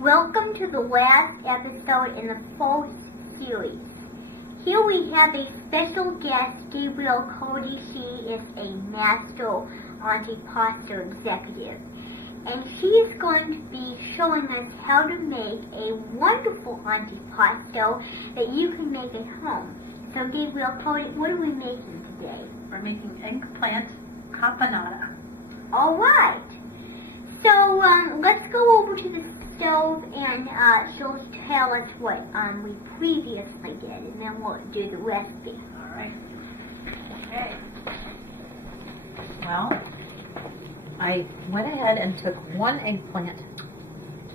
Welcome to the last episode in the fall series. Here we have a special guest, Gabrielle Cody. She is a master antipasto executive. And she is going to be showing us how to make a wonderful antipasto that you can make at home. So Gabrielle Cody, what are we making today? We're making eggplant caponata. All right. So let's go over to the stove and she'll tell us what we previously did, and then we'll do the recipe. All right. Okay. Well, I went ahead and took one eggplant.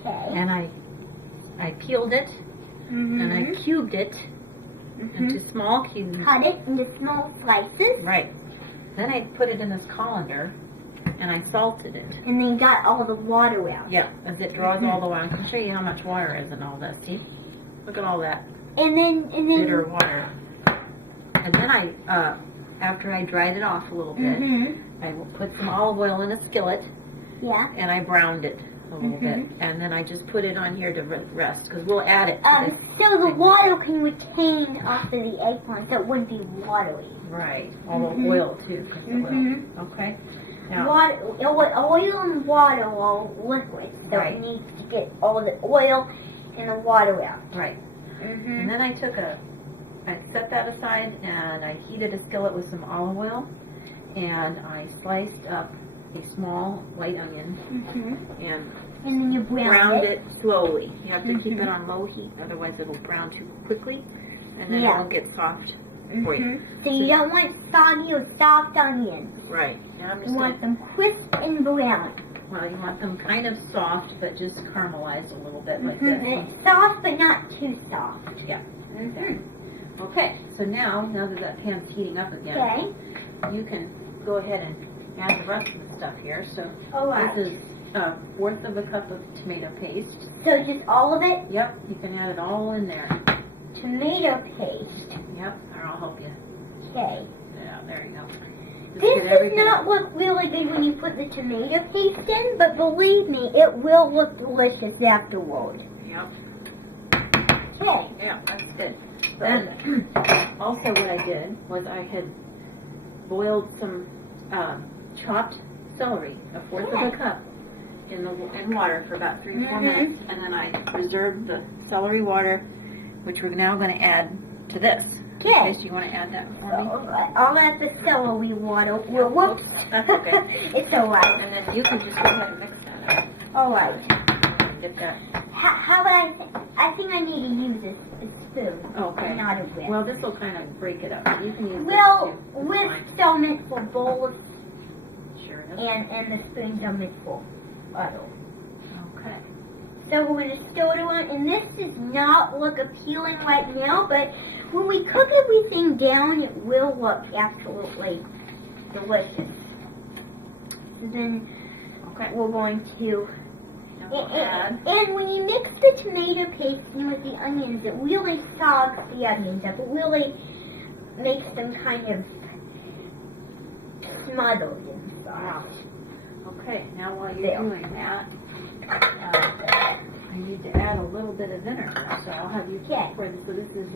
Okay. And I peeled it and I cubed it into small cubes. Cut it into small slices. Right. Then I put it in this colander and I salted it. And then got all the water out. Yeah, as it draws all the way. I can show you how much water is in all this. See? Look at all that And then bitter water. And then I, after I dried it off a little bit, I will put some olive oil in a skillet. Yeah. And I browned it a little bit. And then I just put it on here to rest, because we'll add it to this. So the water can retain off of the eggplant, so it wouldn't be watery. Right. All the oil, too, because the oil. Okay. Now, Oil and water are all liquids, so Right. it needs to get all the oil and the water out. right. And then I took I set that aside and I heated a skillet with some olive oil, and I sliced up a small white onion and then you browned it slowly. You have to keep it on low heat, otherwise it'll brown too quickly, and then it won't get soft for you. So you don't want soggy or soft onions. Right. Now I'm just You want them crisp and brown. well, you want them kind of soft, but just caramelized a little bit like this. And soft, but not too soft. Yeah. Okay, so now that that pan's heating up again, you can go ahead and add the rest of the stuff here. So this is a fourth of a cup of tomato paste. So just all of it? Yep, you can add it all in there. Tomato paste. Yep, or I'll help you. Okay. Yeah, there you go. Just This get does everything. not look really good when you put the tomato paste in, but believe me, it will look delicious afterward. Yep. Okay. Yeah, that's good. Then, also what I did was I had boiled some chopped celery, a fourth of a cup, in water for about 3 or 4 minutes, and then I reserved the celery water, which we're now going to add to this. Okay. So you want to add that for me? I'll add the celery water. Well, whoops. That's okay. It's alright. And then you can just go ahead and mix that up. Alright. Get that. How about I think I need to use a spoon. Okay. Not a whisk. Well, this will kind of break it up. You can use Well, this too. whisks are meant for bowls, Sure is. and the spoons are meant for butter. Okay. So we're going to stir it on, and this does not look appealing right now, but when we cook everything down, it will look absolutely delicious. So then we're going to, and when you mix the tomato paste in with the onions, it really sogs the onions up. It really makes them kind of smothered inside. Okay, now while you're doing that, I need to add a little bit of vinegar. So I'll have you pour this. So this is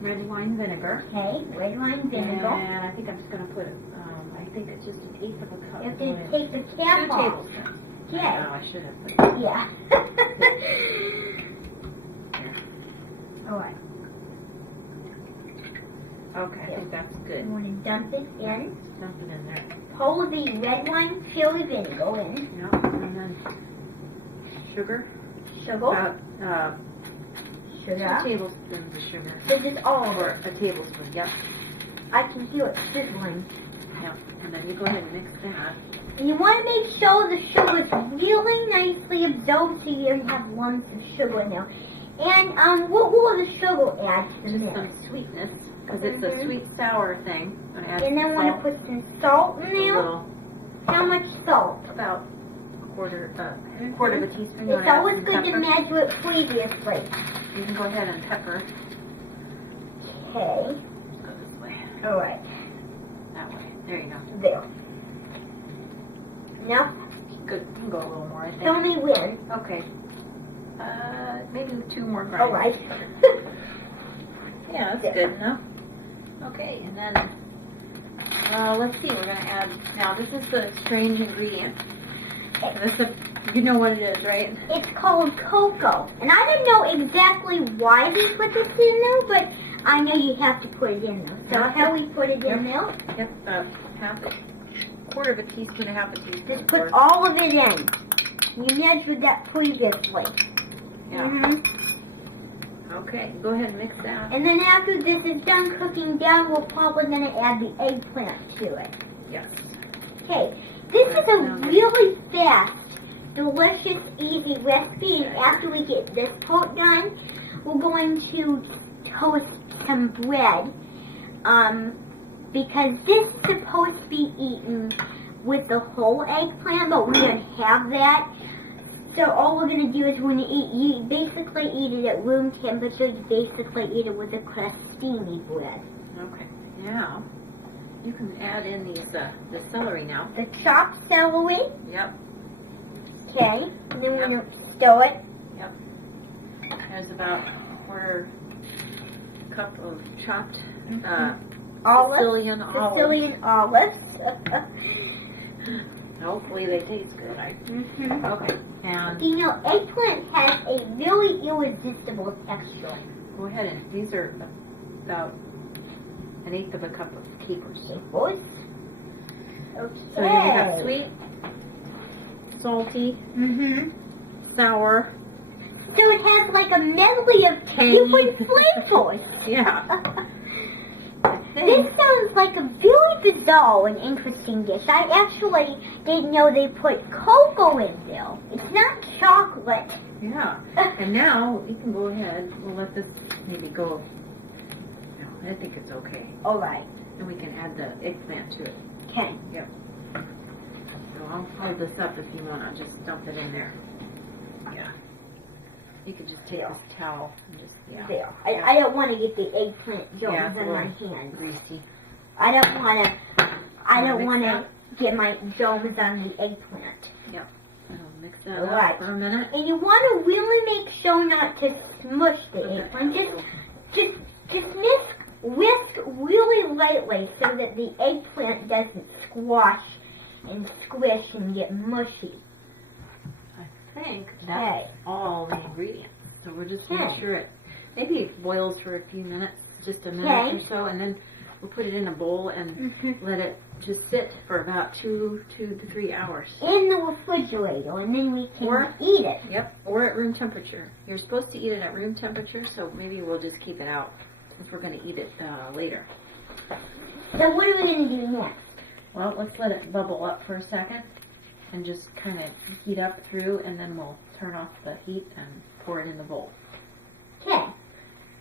red wine vinegar. Okay, red wine vinegar. And I think I'm just going to put it, I think it's just an eighth of a cup. You have to take the cap 2 off. tablespoons. Okay. I know, I should have put it. Yeah. Alright. Okay, I think that's good. You want to dump it in. Dump it in there. Pour the red wine chili vinegar in. Yep, and then sugar. Sugar. About 2 Sugar. tablespoons of sugar. So just all of Or it. a tablespoon, yep. I can feel it sizzling. Yep. And then you go ahead and mix that. And you want to make sure the sugar is really nicely absorbed so you don't have lumps of sugar in there. And what will the sugar add to the Just mix? some sweetness, because it's a sweet-sour thing. I'm gonna add And then some want salt. to put some salt in A there. little, How much salt? about a quarter of a teaspoon. You It's wanna add always some good to pepper? measure it previously. You can go ahead and pepper. Okay. Just go this way. Alright. That way. There you go. There. Now, Good. You can go a little more, I think. tell me when. Okay. Maybe 2 more grams. All right. Yeah, that's good enough. Okay, and then, let's see, we're going to add, now this is the strange ingredient. You know what it is, right? It's called cocoa. And I don't know exactly why they put this in there, but I know you have to put it in there. So how we put it in there? Yep, quarter of a teaspoon, a half a teaspoon. Just put all of it in. You measured that previously. Yeah. Okay, go ahead and mix that. And then after this is done cooking down, we're probably going to add the eggplant to it. Yes. Okay, this is a really fast, delicious, easy recipe. And after we get this part done, we're going to toast some bread. Because this is supposed to be eaten with the whole eggplant, but we don't have that. So all we're going to do is we're going to you basically eat it at room temperature. You basically eat it with a crostini bread. Okay. Now, you can add in these the celery now. The chopped celery. Yep. Okay. And then we're going to stir it. Yep. There's about a quarter cup of chopped Sicilian olives. Sicilian olives. Hopefully they taste good. Okay. And You know, eggplant has a really irresistible texture. go ahead and these are about 1/8 of a cup of capers. Okay. So you have sweet, salty, sour. So it has like a medley of different flavors. Yeah. This sounds like a very bizarre and interesting dish. I actually didn't know they put cocoa in there. It's not chocolate. Yeah. And now you can go ahead. We'll let this maybe go. No, I think it's okay. All right. And we can add the eggplant to it. Okay. Yep. So I'll hold this up if you want. I'll just dump it in there. Yeah. You could just take this towel and just, There. I don't want to get the eggplant Yeah, germs it's on a my little hands. greasy. I don't want Mix to get my germs on the eggplant. Yep. I'll mix that Right. up for a minute. And you want to really make sure not to smush the eggplant. Just whisk really lightly so that the eggplant doesn't squash and squish and get mushy. I think that's all the ingredients. So we're just make sure it maybe boils for a few minutes, just a minute or so, and then we'll put it in a bowl and let it just sit for about 2 to 3 hours. In the refrigerator, and then we can eat it. Yep, or at room temperature. You're supposed to eat it at room temperature, so maybe we'll just keep it out since we're going to eat it later. So what are we going to do next? Well, let's let it bubble up for a second and just kind of heat up through, and then we'll turn off the heat and pour it in the bowl. Okay.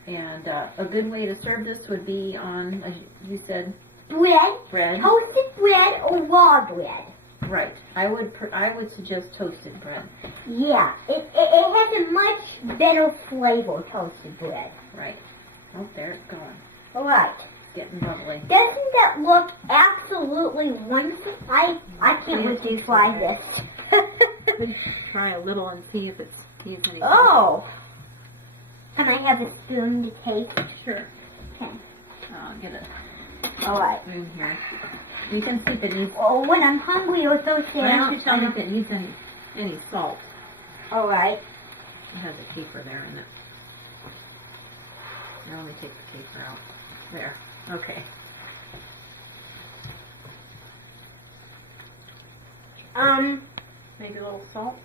And a good way to serve this would be on, as you said, bread. Toasted bread or raw bread. Right. I would suggest toasted bread. Yeah, it has a much better flavor, toasted bread. Right. Oh, there it's going. All right. Getting bubbly. Doesn't that look absolutely wonderful? I can't wait to try this. Try a little and see if it's any. Oh. Can I have a spoon to taste? Sure. Okay. I'll get a All right. spoon here. You can see if it needs. Oh, when I'm hungry or thirsty, Why don't you tell me if it needs any salt? All right. It has a caper there in it. Now let me take the caper out. There. Okay. Maybe a little salt.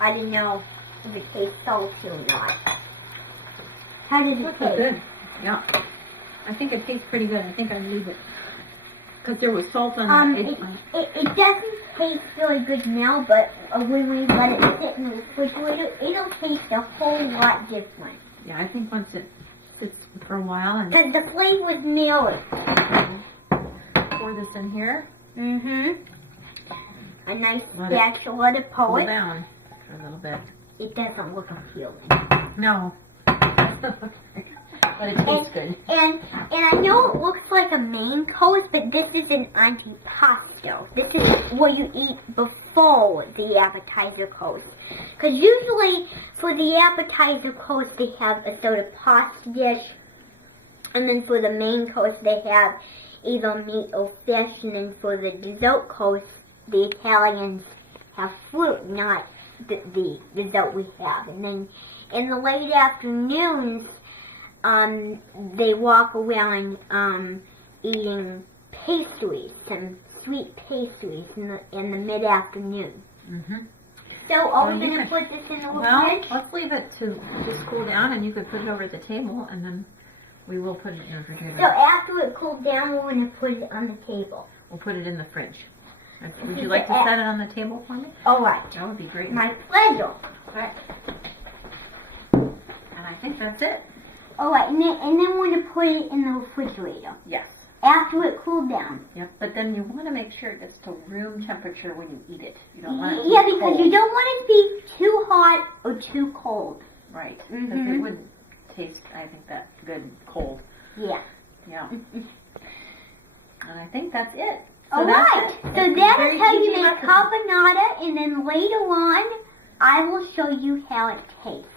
I didn't know if it tastes salty or not. How did it That's taste? good. Yeah. I think it tastes pretty good. I think I'd leave it. Because there was salt on the eggplant. It doesn't taste really good now, but when we let it sit in the refrigerator, it'll taste a whole lot different. Yeah, I think once it sits for a while and Because the flavor is mirrored. pour this in here. A nice Let it spatula to Cool pull it. down for a little bit. It doesn't look appealing. No. But it tastes good. And I know it looks like a main course, but this is an antipasto. This is what you eat before the appetizer course. Because usually for the appetizer course they have a sort of pasta dish, and then for the main course they have either meat or fish, and then for the dessert course the Italians have fruit, not the dessert we have. And then in the late afternoons, they walk around eating pastries, some sweet pastries in the mid-afternoon. Mm-hmm. So are we going to put this in the fridge? Let's leave it to just cool down, and you could put it over the table, and then we will put it in the refrigerator. So after it cools down, we're going to put it on the table. We'll put it in the fridge. Would you like to set it on the table for me? All right. That would be great. My pleasure. Okay. And I think that's it. All right, and then we're going to put it in the refrigerator. Yes. After it cooled down. Yep. But then you want to make sure it gets to room temperature when you eat it. You don't want it to Yeah, be because cold. you don't want it to be too hot or too cold. Right. Because it wouldn't taste, I think, that good cold. Yeah. Yeah. And I think that's it. All right. So that is how you make carbonara, and then later on, I will show you how it tastes.